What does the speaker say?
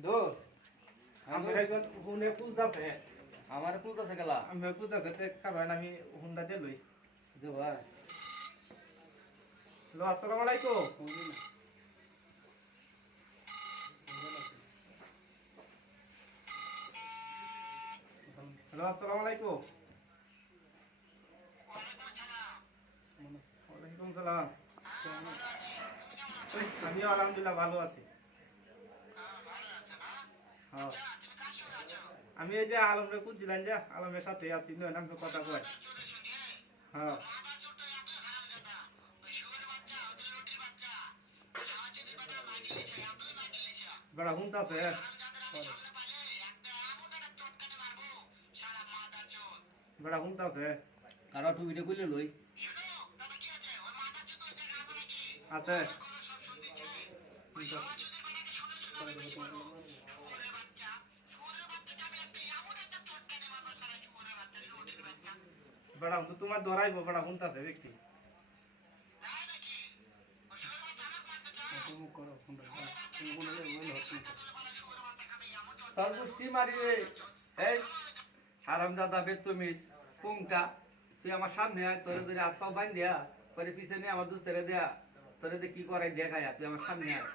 দোস্ত আমরা এখন হুনে খুঁজতাছে আমার খুলতেছে গেলা আমি খুঁজতাছে তে কারণ আমি হুন্ডা দিয়ে লই যে ভাই হ্যালো আসসালামু আলাইকুম হ্যালো আসসালামু আলাইকুম ওয়ালাইকুম সালাম আমি আলহামদুলিল্লাহ ভালো আছি হ্যাঁ আমি এই যে আলমরে খুঁজছিলাম যে আলমের সাথে আছি নয় নাম কথা কয় হ্যাঁ বড় হুনতাছে বড় হুনতাছে কারা টুপিটা খুলে লই আছে বড় হুন তোমার ধরাইব বড় হুনতাছে ব্যক্তি তোর পুষ্টি মারি রে এই হারামজাদা বেতমিস পুংটা তুই আমার সামনে আয় তোরে ধরে হাত পা বাইন দেয়া পরে পিছনে আমার দুস্তেরে দেয়া তোরে দিয়ে কি করাই দেখায়া তুই আমার সামনে আয়